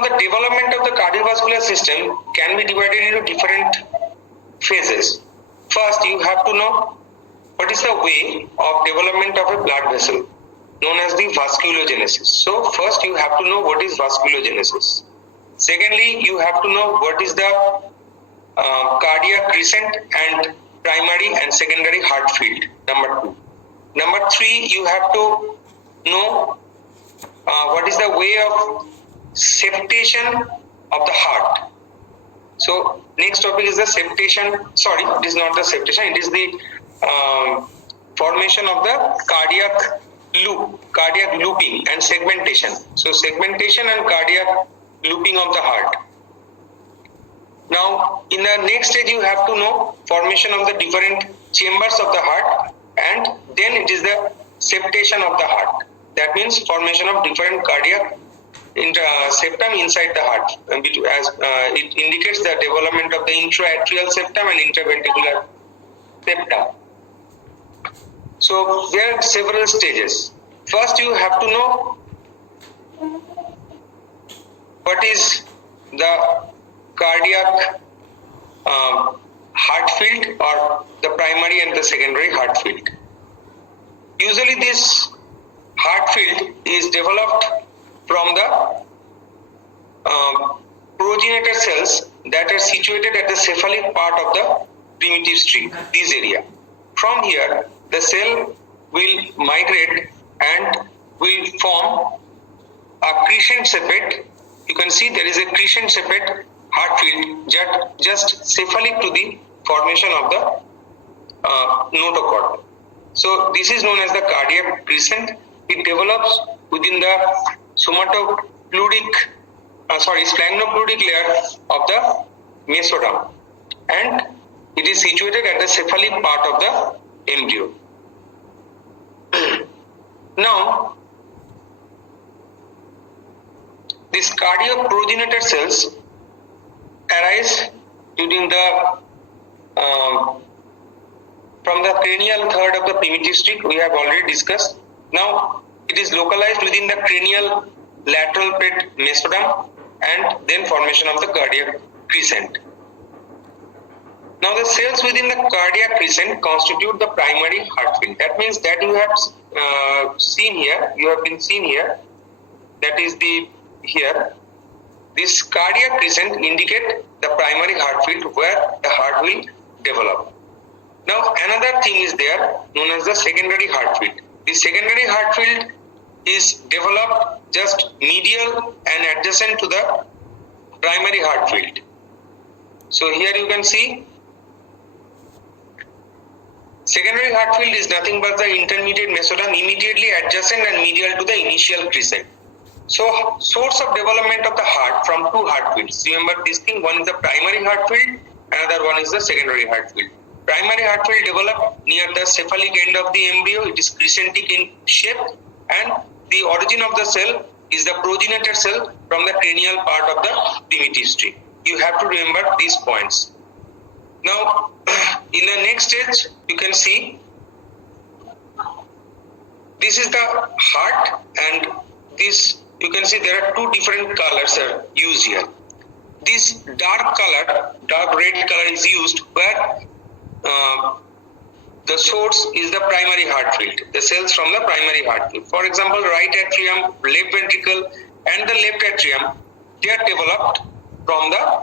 Now, the development of the cardiovascular system can be divided into different phases. First, you have to know what is the way of development of a blood vessel, known as the vasculogenesis. So, first you have to know what is vasculogenesis. Secondly, you have to know what is the cardiac crescent and primary and secondary heart field, number 2. Number 3, you have to know what is the way of septation of the heart. So next topic is the septation. Sorry, it is not the septation. It is the formation of the cardiac looping and segmentation. So segmentation and cardiac looping of the heart. Now in the next stage you have to know formation of the different chambers of the heart, and then it is the septation of the heart. That means formation of different cardiac septum inside the heart, as it indicates the development of the intra-atrial septum and intraventricular septum. So there are several stages. First you have to know what is the cardiac heart field, or the primary and the secondary heart field. Usually this heart field is developed from the progenitor cells that are situated at the cephalic part of the primitive string, this area. From here, the cell will migrate and will form a crescent sepate. You can see there is a crescent sepate heart field just cephalic to the formation of the notochord. So this is known as the cardiac crescent. It develops within the sphygmopleuric layer of the mesoderm, and it is situated at the cephalic part of the embryo. Now, these cardiac progenitor cells arise during the from the cranial third of the primitive string, we have already discussed. Now it is localized within the cranial lateral plate mesoderm, and then formation of the cardiac crescent. Now the cells within the cardiac crescent constitute the primary heart field. That means that you have seen here, that is here. This cardiac crescent indicate the primary heart field where the heart will develop. Now another thing is there known as the secondary heart field. The secondary heart field is developed just medial and adjacent to the primary heart field. So here you can see secondary heart field is nothing but the intermediate mesoderm immediately adjacent and medial to the initial crescent. So source of development of the heart from two heart fields. Remember this thing, one is the primary heart field, another one is the secondary heart field. Primary heart field developed near the cephalic end of the embryo. It is crescentic in shape, and the origin of the cell is the progenitor cell from the cranial part of the primitive string. You have to remember these points. Now, in the next stage, you can see this is the heart, and this you can see there are two different colors are used here. This dark red color is used where the source is the primary heart field, the cells from the primary heart field. For example, right atrium, left ventricle and the left atrium, they are developed from the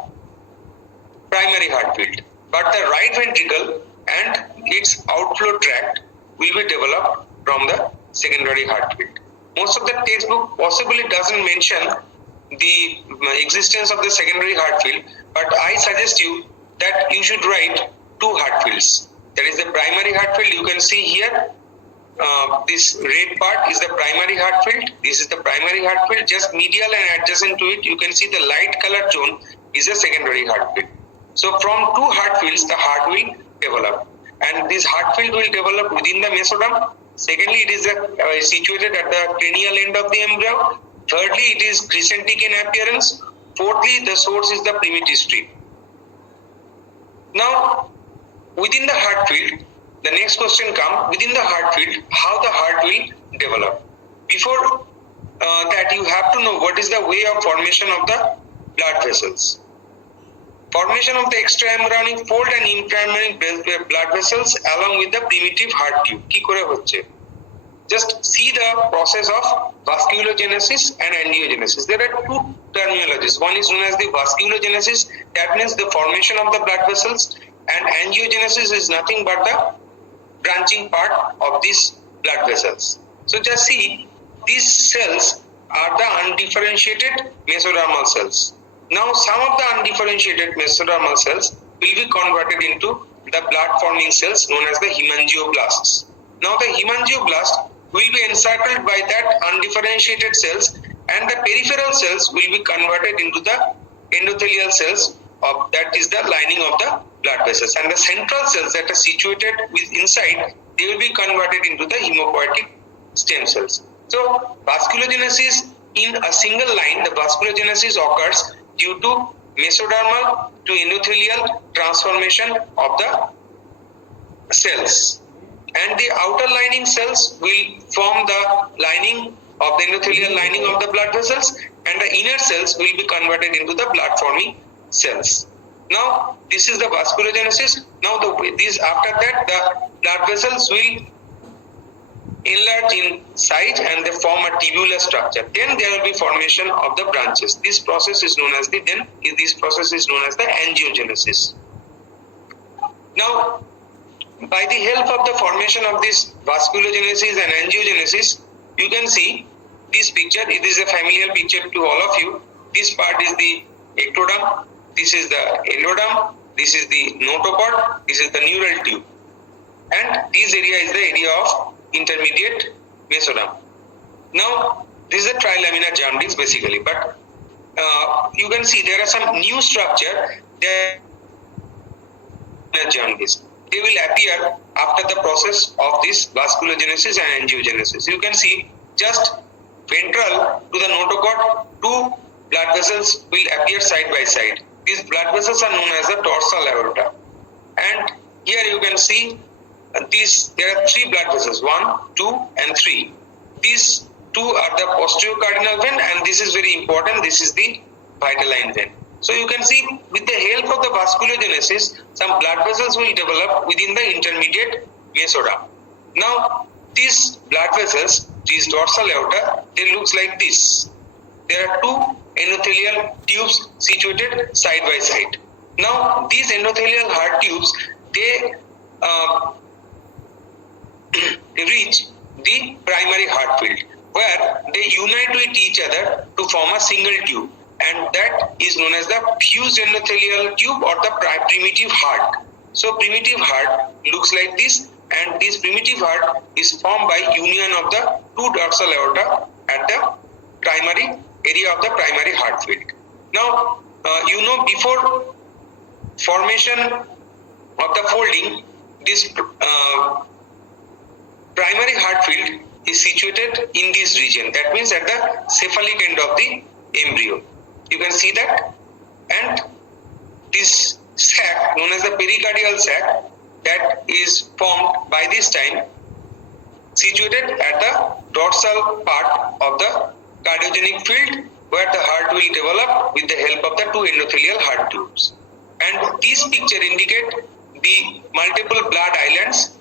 primary heart field. But the right ventricle and its outflow tract will be developed from the secondary heart field. Most of the textbook possibly doesn't mention the existence of the secondary heart field, but I suggest you that you should write two heart fields. That is the primary heart field. You can see here, this red part is the primary heart field. This is the primary heart field. Just medial and adjacent to it, you can see the light colored zone is the secondary heart field. So from two heart fields, the heart will develop. And this heart field will develop within the mesoderm. Secondly, it is situated at the cranial end of the embryo. Thirdly, it is crescentic in appearance. Fourthly, the source is the primitive string. Now, within the heart field, the next question comes, within the heart field, how the heart will develop. Before that you have to know what is the way of formation of the blood vessels. Formation of the extraembryonic fold and intraembryonic blood vessels along with the primitive heart tube. কি করে হচ্ছে? Just see the process of vasculogenesis and angiogenesis. There are two terminologies. One is known as the vasculogenesis, that means the formation of the blood vessels, and angiogenesis is nothing but the branching part of these blood vessels. So just see, these cells are the undifferentiated mesodermal cells. Now some of the undifferentiated mesodermal cells will be converted into the blood forming cells known as the hemangioblasts. Now the hemangioblast will be encircled by that undifferentiated cells, and the peripheral cells will be converted into the endothelial cells of that is the lining of the blood vessels, and the central cells that are situated inside, they will be converted into the hemopoietic stem cells. So vasculogenesis in a single line, the vasculogenesis occurs due to mesodermal to endothelial transformation of the cells, and the outer lining cells will form the lining of the endothelial lining of the blood vessels, and the inner cells will be converted into the blood forming cells. Now this is the vasculogenesis. Now after that the blood vessels will enlarge in size and they form a tubular structure. Then there will be formation of the branches. This process is known as the angiogenesis. Now by the help of the formation of this vasculogenesis and angiogenesis, you can see this picture. It is a familiar picture to all of you. This part is the ectoderm, this is the endoderm, this is the notochord, this is the neural tube, and this area is the area of intermediate mesoderm. Now this is a trilaminar jaundice basically, but you can see there are some new structure that jaundice. They will appear after the process of this vasculogenesis and angiogenesis. You can see just ventral to the notochord, two blood vessels will appear side by side. These blood vessels are known as the dorsal aorta, and here you can see there are three blood vessels, 1, 2 and 3. These two are the posterior cardinal vein, and this is very important, this is the vitelline vein. So you can see with the help of the vasculogenesis, some blood vessels will develop within the intermediate mesoderm. Now these blood vessels, these dorsal aorta, they looks like this. There are two endothelial tubes situated side by side. Now these endothelial heart tubes, they reach the primary heart field, where they unite with each other to form a single tube, and that is known as the fused endothelial tube or the primitive heart. So primitive heart looks like this, and this primitive heart is formed by union of the two dorsal aorta at the primary area of the primary heart field. Now before formation of the folding, this primary heart field is situated in this region, that means at the cephalic end of the embryo. You can see that, and this sac known as the pericardial sac, that is formed by this time situated at the dorsal part of the cardiogenic field, where the heart will develop with the help of the two endothelial heart tubes. And this picture indicate the multiple blood islands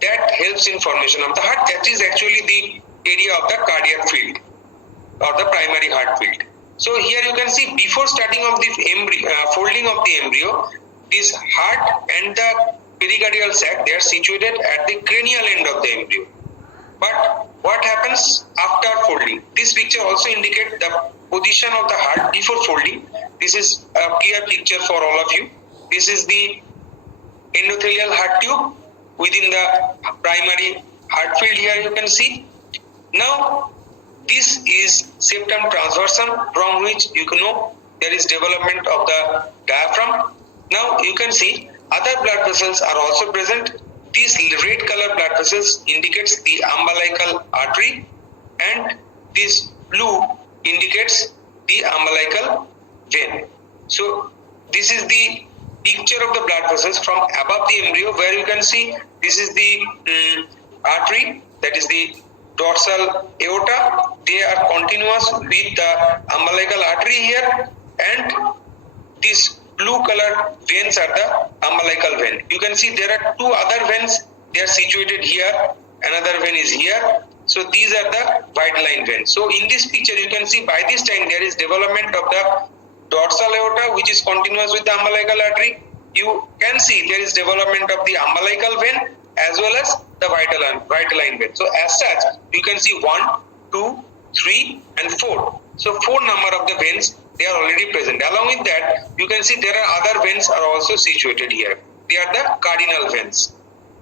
that helps in formation of the heart. That is actually the area of the cardiac field or the primary heart field. So here you can see before starting of the folding of the embryo, this heart and the pericardial sac, they are situated at the cranial end of the embryo. But what happens after folding? This picture also indicates the position of the heart before folding. This is a clear picture for all of you. This is the endothelial heart tube within the primary heart field. Here you can see. Now this is septum transversum, from which you know there is development of the diaphragm. Now you can see other blood vessels are also present. These red color blood vessels indicates the umbilical artery, and this blue indicates the umbilical vein. So this is the picture of the blood vessels from above the embryo, where you can see this is the artery, that is the dorsal aorta. They are continuous with the umbilical artery here, and these blue colored veins are the umbilical vein. You can see there are two other veins. They are situated here. Another vein is here. So these are the vitelline veins. So in this picture, you can see by this time there is development of the dorsal aorta, which is continuous with the umbilical artery. You can see there is development of the umbilical vein as well as the vitelline vein. So as such, you can see 1, 2, 3 and 4. So 4 number of the veins, they are already present. Along with that, you can see there are other veins are also situated here. They are the cardinal veins.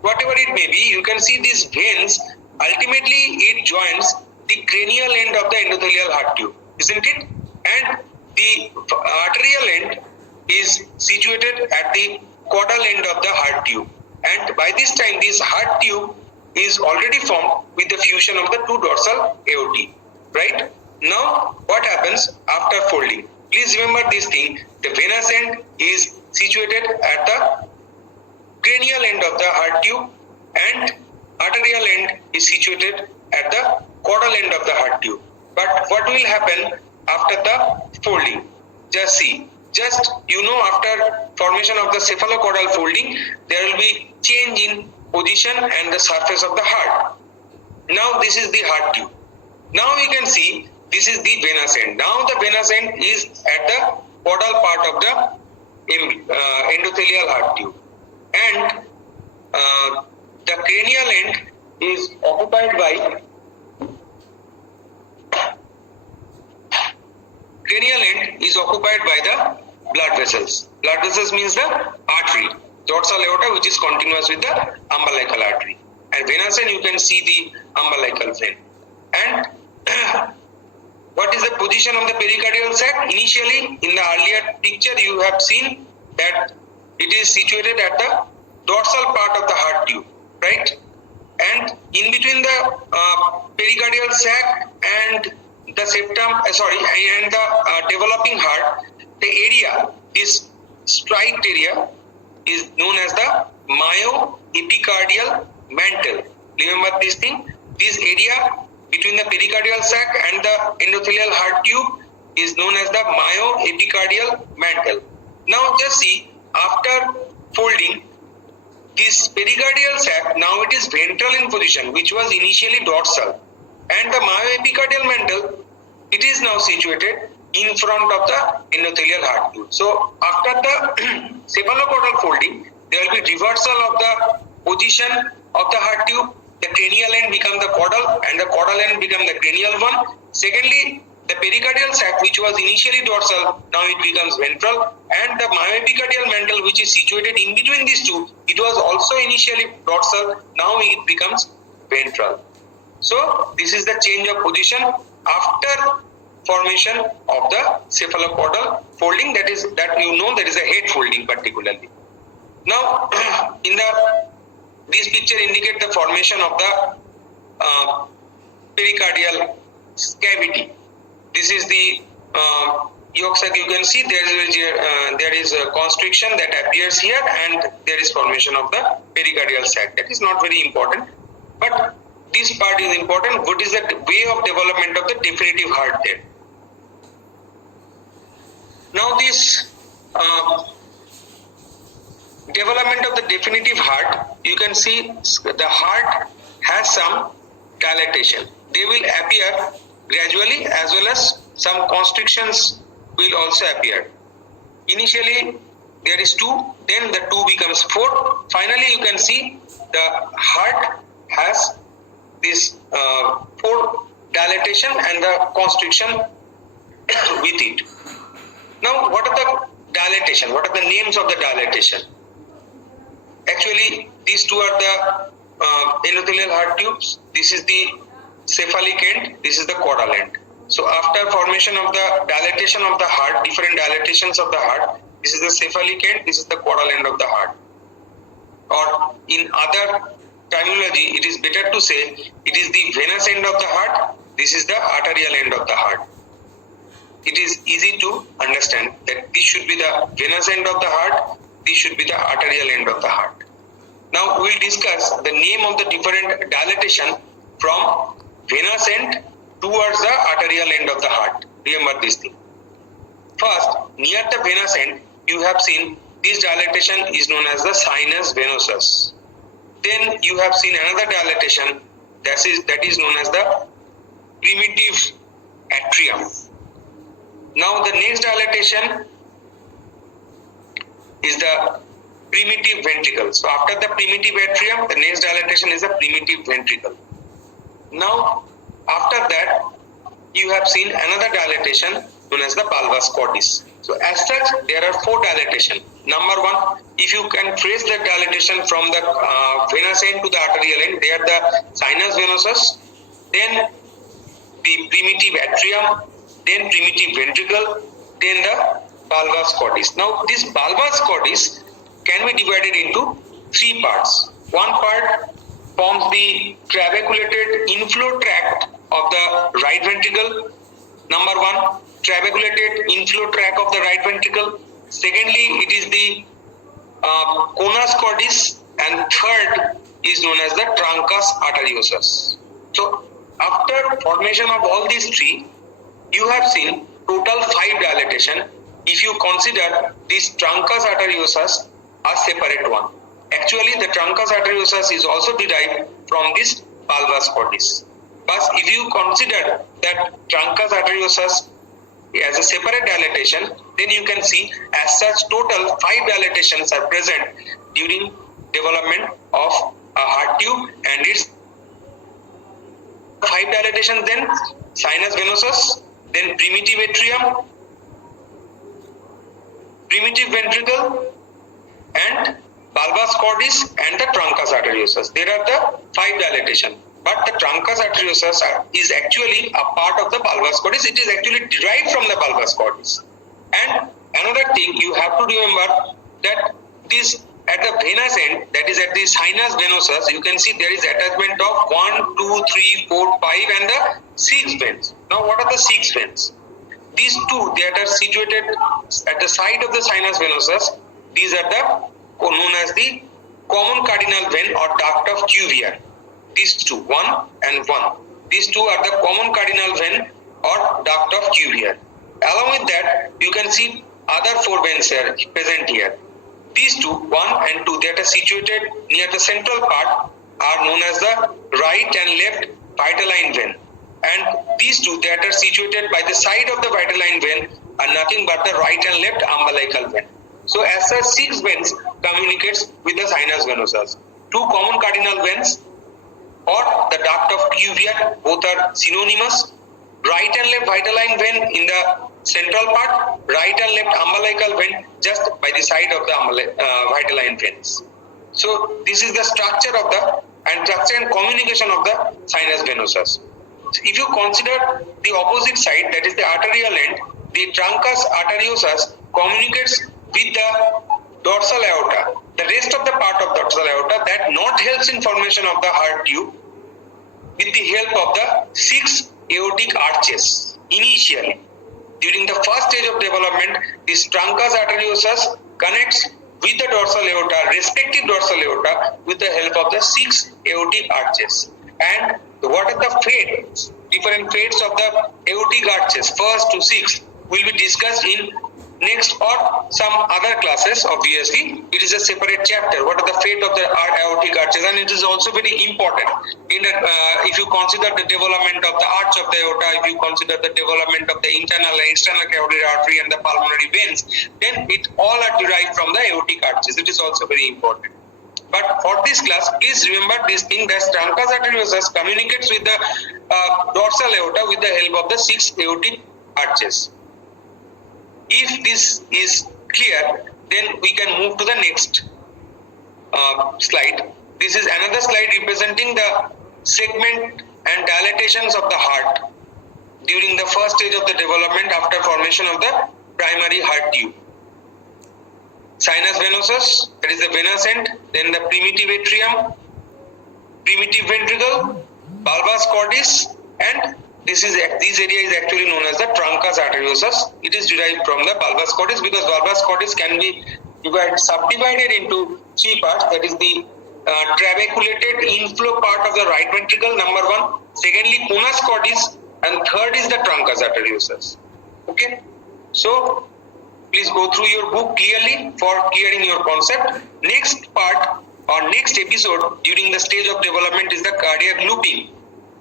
Whatever it may be, you can see these veins, ultimately it joins the cranial end of the endothelial heart tube, isn't it? And the arterial end is situated at the caudal end of the heart tube. And by this time, this heart tube is already formed with the fusion of the two dorsal aortae, right? Now, what happens after folding? Please remember this thing. The venous end is situated at the cranial end of the heart tube, and arterial end is situated at the caudal end of the heart tube. But what will happen after the folding? Just see. Just, after formation of the cephalocaudal folding, there will be change in position and the surface of the heart. Now this is the heart tube. Now you can see this is the venous end. Now the venous end is at the caudal part of the endothelial heart tube. And the cranial end is occupied by the blood vessels. Blood vessels means the artery, dorsal aorta, which is continuous with the umbilical artery. And venous end, you can see the umbilical vein. And what is the position of the pericardial sac? Initially, in the earlier picture, you have seen that it is situated at the dorsal part of the heart tube, right? And in between the pericardial sac and the septum, and the developing heart, the area, this striped area, is known as the myoepicardial mantle. Remember this thing? This area between the pericardial sac and the endothelial heart tube is known as the myoepicardial mantle. Now just see, after folding, this pericardial sac, now it is ventral in position, which was initially dorsal. And the myoepicardial mantle, it is now situated in front of the endothelial heart tube. So after the cephalocaudal folding, there will be reversal of the position of the heart tube. The cranial end become the caudal and the caudal end become the cranial one. Secondly, the pericardial sac, which was initially dorsal, now it becomes ventral, and the myoepicardial mantle, which is situated in between these two, it was also initially dorsal, now it becomes ventral. So this is the change of position after formation of the cephalocaudal folding, that is a head folding particularly. Now in this picture indicate the formation of the pericardial cavity. This is the yolk sac. You can see there is a constriction that appears here, and there is formation of the pericardial sac. That is not very important, but this part is important. What is the way of development of the definitive heart there? Now this development of the definitive heart, you can see the heart has some dilatation. They will appear gradually, as well as some constrictions will also appear. Initially there is 2, then the 2 becomes 4. Finally you can see the heart has this 4 dilatation and the constriction with it. Now what are the dilatation? What are the names of the dilatation? Actually these two are the endothelial heart tubes. This is the cephalic end, this is the caudal end. So after formation of the dilatation of the heart, different dilatations of the heart, this is the cephalic end, this is the caudal end of the heart. Or in other terminology, it is better to say it is the venous end of the heart, this is the arterial end of the heart. It is easy to understand that this should be the venous end of the heart, this should be the arterial end of the heart. Now we will discuss the name of the different dilatation from vena ascent towards the arterial end of the heart. Remember this thing. First, near the vena ascent, you have seen this dilatation is known as the sinus venosus. Then you have seen another dilatation that is known as the primitive atrium. Now the next dilatation is the primitive ventricle. So after the primitive atrium, the next dilatation is the primitive ventricle. Now after that, you have seen another dilatation known as the valvus cordis. So as such, there are 4 dilatations. Number 1, if you can trace the dilatation from the vena ascent to the arterial end, they are the sinus venosus, then the primitive atrium, then primitive ventricle, then the valvus cordis. Now this valvus cordis can be divided into 3 parts. One part forms the trabeculated inflow tract of the right ventricle. Number 1, trabeculated inflow tract of the right ventricle. Secondly, it is the conus cordis, and third is known as the truncus arteriosus. So after formation of all these 3, you have seen total 5 dilatation. If you consider this truncus arteriosus a separate one. Actually, the truncus arteriosus is also derived from this valvus cordis. But if you consider that truncus arteriosus as a separate dilatation, then you can see as such total 5 dilatations are present during development of a heart tube, and its 5 dilatations, then sinus venosus, then primitive atrium, primitive ventricle, and valvus cordis, and the truncus arteriosus. There are the 5 dilatations. But the truncus arteriosus is actually a part of the valvus cordis. It is actually derived from the valvus cordis. And another thing you have to remember that this at the venous end, that is at the sinus venosus, you can see there is attachment of 1, 2, 3, 4, 5 and the 6 veins. Now what are the 6 veins? These 2 that are situated at the side of the sinus venosus, these are the known as the common cardinal vein or duct of Cuvier. These 2, 1 and 1. These 2 are the common cardinal vein or duct of Cuvier. Along with that, you can see other 4 veins are present here. These 2, 1 and 2, that are situated near the central part are known as the right and left vitelline vein. And these 2 that are situated by the side of the vitelline vein are nothing but the right and left umbilical vein. So as such, 6 veins communicates with the sinus venosus. 2 common cardinal veins or the duct of Cuvier, both are synonymous. Right and left vitelline vein in the central part, right and left umbilical vein just by the side of the vitelline veins. So this is the structure of the structure and communication of the sinus venosus. If you consider the opposite side, that is the arterial end, the truncus arteriosus communicates with the dorsal aorta. The rest of the part of dorsal aorta that not helps in formation of the heart tube with the help of the 6 aortic arches. Initially, during the first stage of development, this truncus arteriosus connects with the dorsal aorta, respective dorsal aorta, with the help of the 6 aortic arches. And what are the fates? Different fates of the aortic arches, 1st to 6th, will be discussed in next or some other classes. Obviously, it is a separate chapter. What are the fate of the aortic arches? And it is also very important. If you consider the development of the arch of the aorta, if you consider the development of the internal and external carotid artery and the pulmonary veins, then it all are derived from the aortic arches. It is also very important. But for this class, please remember this thing, that truncus arteriosus communicates with the dorsal aorta with the help of the 6 aortic arches. If this is clear, then we can move to the next slide. This is another slide representing the segment and dilatations of the heart during the first stage of the development after formation of the primary heart tube. Sinus venosus, that is the vena ascent, then the primitive atrium, primitive ventricle, valvus cordis, and this area is actually known as the truncus arteriosus. It is derived from the valvus cordis because valvus cordis can be subdivided into 3 parts, that is the trabeculated inflow part of the right ventricle, number one. Secondly, conus cordis, and third is the truncus arteriosus. Okay, so please go through your book clearly for clearing your concept. Next part or next episode during the stage of development is the cardiac looping.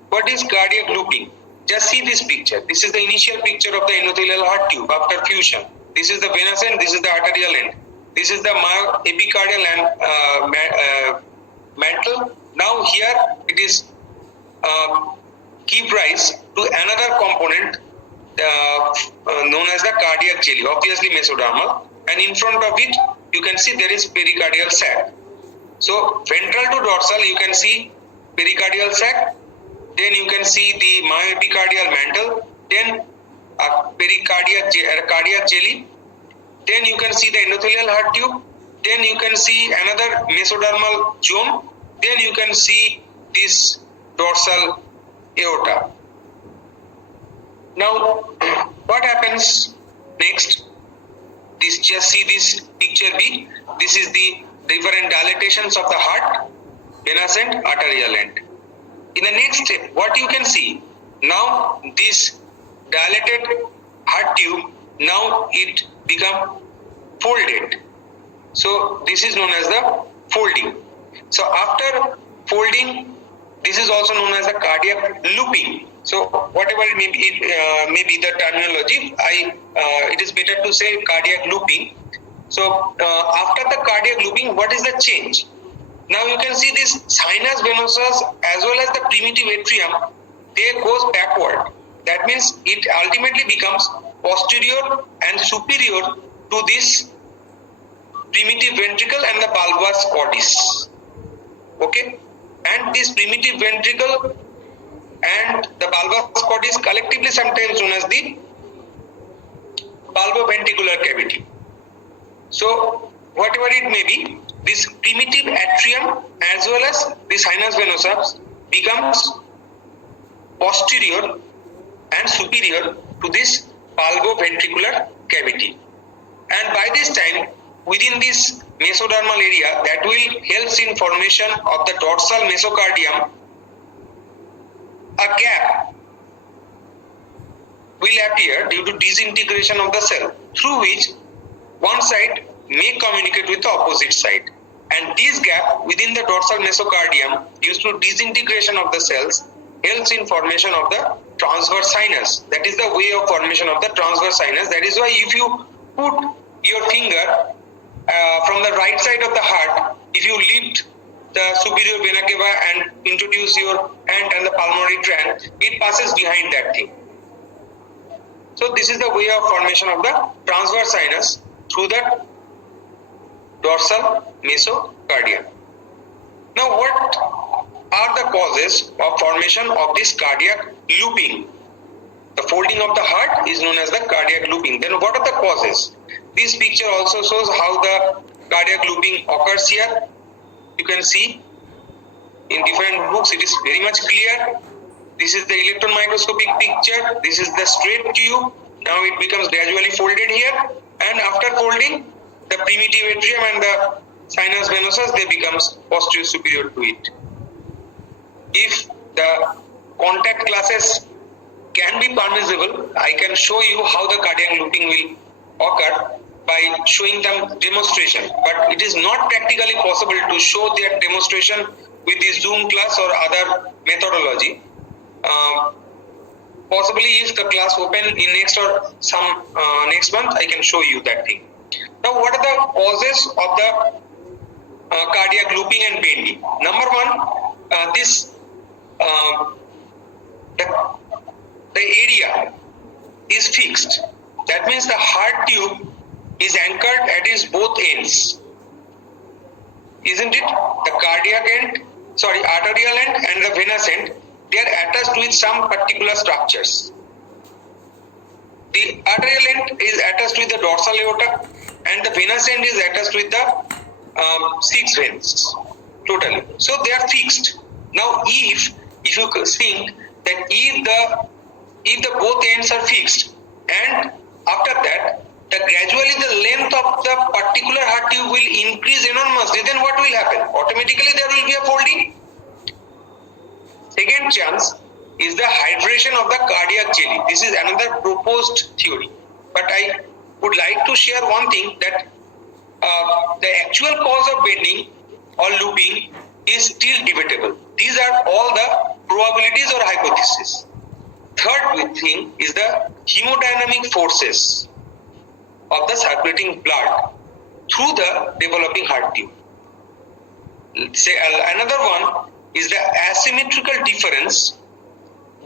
What is cardiac looping? Just see this picture. This is the initial picture of the endothelial heart tube after fusion. This is the venous end, this is the arterial end. This is the epicardial and mantle. Now here it is give rise to another component known as the cardiac jelly, obviously mesodermal, and in front of it you can see there is pericardial sac. So ventral to dorsal you can see pericardial sac, then you can see the myoepicardial mantle, then cardiac jelly, then you can see the endothelial heart tube, then you can see another mesodermal zone, then you can see this dorsal aorta. Now, what happens next? Just see this picture B. This is the different dilatations of the heart, venous end, arterial end. In the next step, what you can see, now this dilated heart tube, now it become folded. So this is known as the folding. So after folding, this is also known as the cardiac looping. So whatever it may be the terminology, it is better to say cardiac looping. So after the cardiac looping, what is the change? Now you can see this sinus venosus as well as the primitive atrium, they goes backward. That means it ultimately becomes posterior and superior to this primitive ventricle and the bulbous cordis. Okay, and this primitive ventricle and the bulbous cordis collectively sometimes known as the bulboventricular cavity. So whatever it may be, this primitive atrium as well as the sinus venosus becomes posterior and superior to this bulboventricular cavity. And by this time, within this mesodermal area, that will help in formation of the dorsal mesocardium, a gap will appear due to disintegration of the cell, through which one side may communicate with the opposite side. And this gap within the dorsal mesocardium, due to disintegration of the cells, helps in formation of the transverse sinus. That is the way of formation of the transverse sinus. That is why if you put your finger from the right side of the heart, if you lift the superior vena cava and introduce your hand and the pulmonary trend, it passes behind that thing. So this is the way of formation of the transverse sinus through the dorsal mesocardium. Now what are the causes of formation of this cardiac looping? The folding of the heart is known as the cardiac looping. Then what are the causes? This picture also shows how the cardiac looping occurs here. You can see in different books it is very much clear. This is the electron microscopic picture. This is the straight tube. Now it becomes gradually folded here, and after folding, the primitive atrium and the sinus venosus, they becomes posterior superior to it. If the contact classes can be permissible, I can show you how the cardiac looping will occur by showing them demonstration. But it is not practically possible to show that demonstration with the Zoom class or other methodology. Possibly if the class open in next or some next month, I can show you that thing. Now what are the causes of the cardiac looping and bending? Number one, the area is fixed. That means the heart tube is anchored at its both ends. Isn't it? The cardiac end, arterial end and the venous end, they are attached with some particular structures. The arterial end is attached with the dorsal aorta and the venous end is attached with the 6 veins totally. So they are fixed. Now if you think that if the both ends are fixed, and after that gradually the length length of the particular heart tube will increase enormously, then what will happen? Automatically there will be a folding. Second chance is the hydration of the cardiac jelly. This is another proposed theory. But I would like to share one thing, that the actual cause of bending or looping is still debatable. These are all the probabilities or hypotheses. Third thing is the hemodynamic forces of the circulating blood through the developing heart tube. Say another one is the asymmetrical difference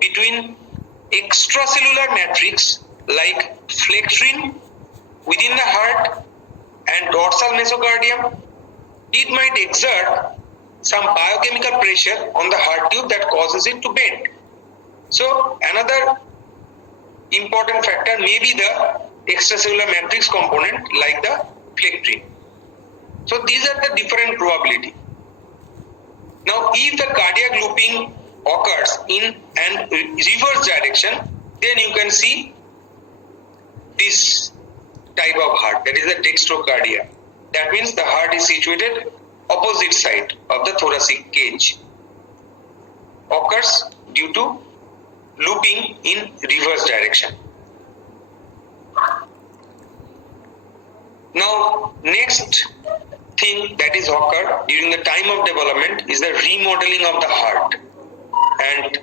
between extracellular matrix like flexrin within the heart and dorsal mesocardium. It might exert some biochemical pressure on the heart tube that causes it to bend. So another important factor may be the extracellular matrix component like the flexrin. So these are the different probability. Now if the cardiac looping occurs in an reverse direction, then you can see this type of heart, that is the dextrocardia. That means the heart is situated opposite side of the thoracic cage. Occurs due to looping in reverse direction. Now next thing that is occurred during the time of development is the remodeling of the heart and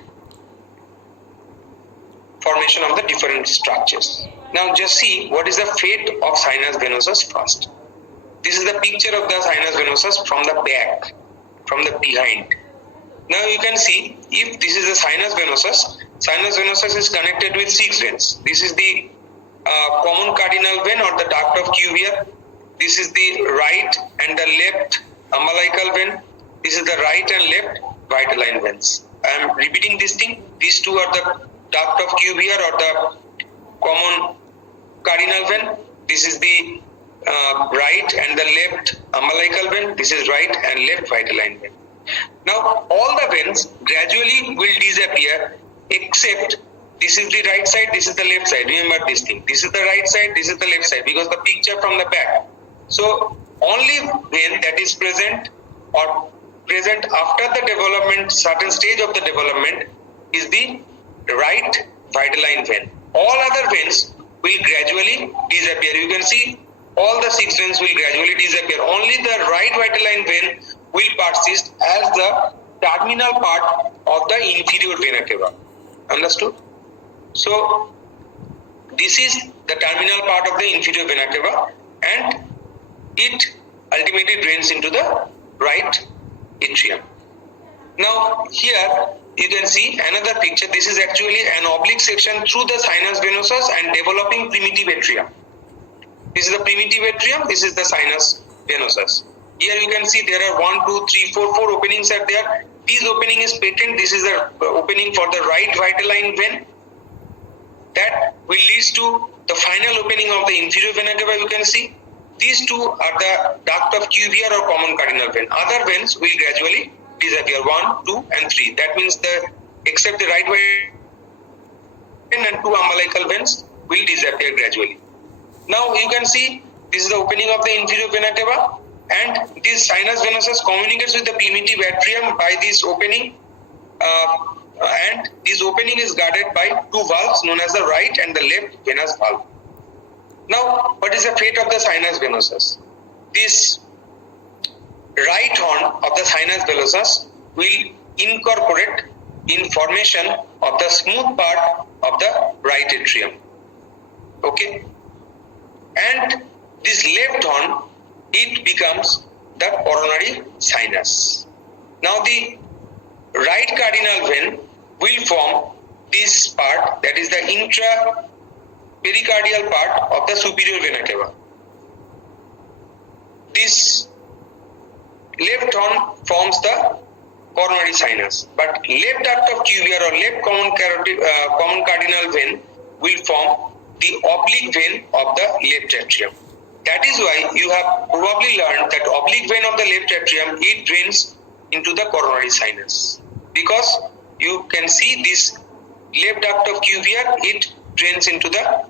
formation of the different structures. Now just see what is the fate of sinus venosus first. This is the picture of the sinus venosus from the back, from the behind. Now you can see, if this is the sinus venosus is connected with 6 veins. This is the common cardinal vein or the duct of Cuvier. This is the right and the left umbilical vein. This is the right and left vitelline veins. I am repeating this thing. These two are the duct of Cuvier or the common cardinal vein. This is the right and the left umbilical vein. This is right and left vitelline vein. Now all the veins gradually will disappear except this is the right side, this is the left side. Remember this thing. This is the right side, this is the left side, because the picture from the back. So only vein that is present or present after the development, certain stage of the development, is the right vitelline vein. All other veins will gradually disappear. You can see all the 6 veins will gradually disappear. Only the right vitelline vein will persist as the terminal part of the inferior vena cava. Understood? So this is the terminal part of the inferior vena cava, and it ultimately drains into the right atrium. Now here you can see another picture. This is actually an oblique section through the sinus venosus and developing primitive atrium. This is the primitive atrium, this is the sinus venosus. Here you can see there are 1, 2, 3, 4 openings are there. This opening is patent. This is the opening for the right vitelline vein. That will lead to the final opening of the inferior vena cava. You can see these two are the duct of Cuvier or common cardinal vein. Other veins will gradually disappear. 1, 2, and 3. That means except the right vein and 2 umbilical veins will disappear gradually. Now you can see this is the opening of the inferior vena cava, and this sinus venosus communicates with the primitive atrium by this opening, and this opening is guarded by 2 valves known as the right and the left venous valve. Now what is the fate of the sinus venosus? This right horn of the sinus venosus will incorporate in formation of the smooth part of the right atrium. Okay, and this left horn, it becomes the coronary sinus. Now the right cardinal vein will form this part, that is the intra-pericardial part of the superior vena cava. This left horn forms the coronary sinus, but left duct of Cuvier or left common cardinal vein will form the oblique vein of the left atrium. That is why you have probably learned that oblique vein of the left atrium, it drains into the coronary sinus, because you can see this left duct of Cuvier, it drains into the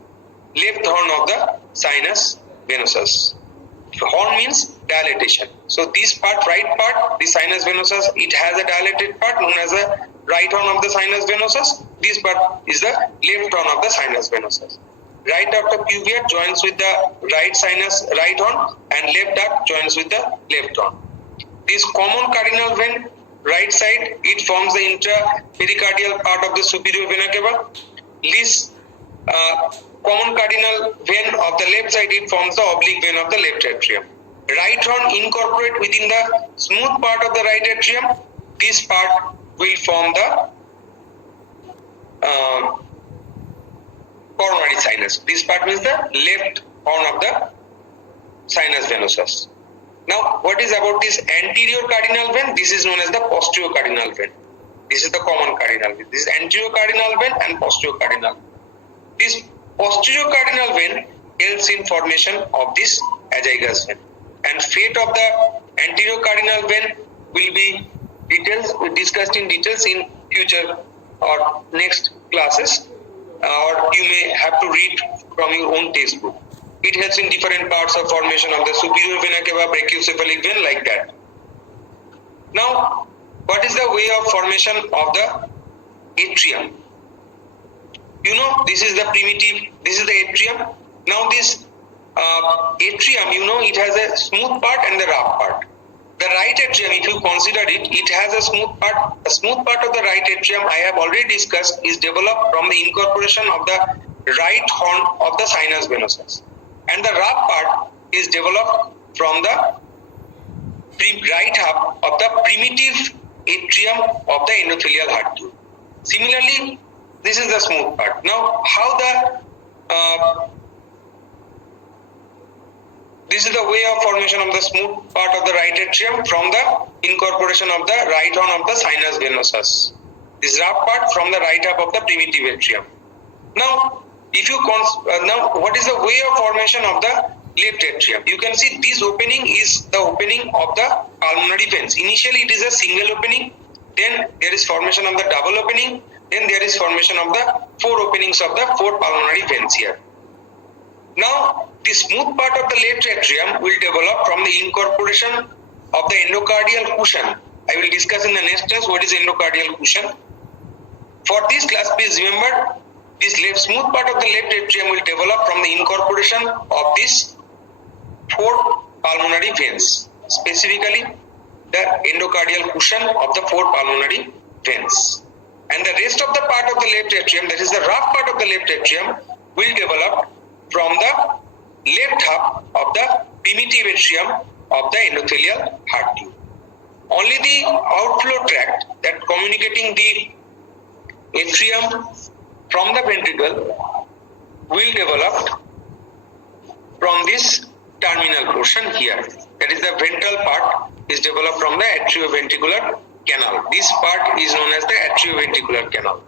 left horn of the sinus venosus. Horn means dilatation. So this part, right part, the sinus venosus, it has a dilated part known as the right horn of the sinus venosus. This part is the left horn of the sinus venosus. Right after puvia joins with the right horn, and left duct joins with the left horn. This common cardinal vein, right side, it forms the intra-pericardial part of the superior vena cava. This common cardinal vein of the left side, it forms the oblique vein of the left atrium. Right horn incorporate within the smooth part of the right atrium. This part will form the coronary sinus. This part means the left horn of the sinus venosus. Now, what is about this anterior cardinal vein? This is known as the posterior cardinal vein. This is the common cardinal vein. This is anterior cardinal vein and posterior cardinal. This posterior cardinal vein helps in formation of this azygous vein. And fate of the anterior cardinal vein will be discussed in details in future or next classes, or you may have to read from your own textbook. It helps in different parts of formation of the superior vena cava, brachiocephalic vein, like that. Now, what is the way of formation of the atrium? You know, this is the atrium. Now this atrium, you know, it has a smooth part and the rough part. The right atrium, if you consider it, it has a smooth part. The smooth part of the right atrium, I have already discussed, is developed from the incorporation of the right horn of the sinus venosus. And the rough part is developed from the right half of the primitive atrium of the endothelial heart tube. Similarly, this is the smooth part. Now, this is the way of formation of the smooth part of the right atrium from the incorporation of the right horn of the sinus venosus. This rough part from the right half of the primitive atrium. Now, what is the way of formation of the left atrium? You can see this opening is the opening of the pulmonary veins. Initially, it is a single opening. Then there is formation of the double opening. Then there is formation of the four openings of the four pulmonary veins here. Now, the smooth part of the left atrium will develop from the incorporation of the endocardial cushion. I will discuss in the next class what is endocardial cushion. For this class, please remember, this smooth part of the left atrium will develop from the incorporation of these four pulmonary veins, specifically the endocardial cushion of the four pulmonary veins. And the rest of the part of the left atrium, that is the rough part of the left atrium, will develop from the left half of the primitive atrium of the endothelial heart tube. Only the outflow tract that communicating the atrium from the ventricle will develop from this terminal portion here. That is the ventral part is developed from the atrioventricular canal. This part is known as the atrioventricular canal.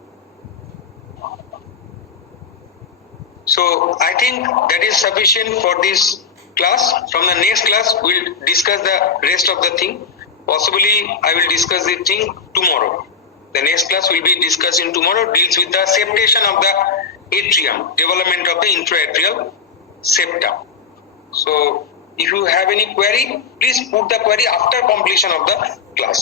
So I think that is sufficient for this class. From the next class, we'll discuss the rest of the thing. Possibly I will discuss the thing tomorrow. The next class will be discussing tomorrow, deals with the septation of the atrium, development of the intraatrial septum. So if you have any query, please put the query after completion of the class.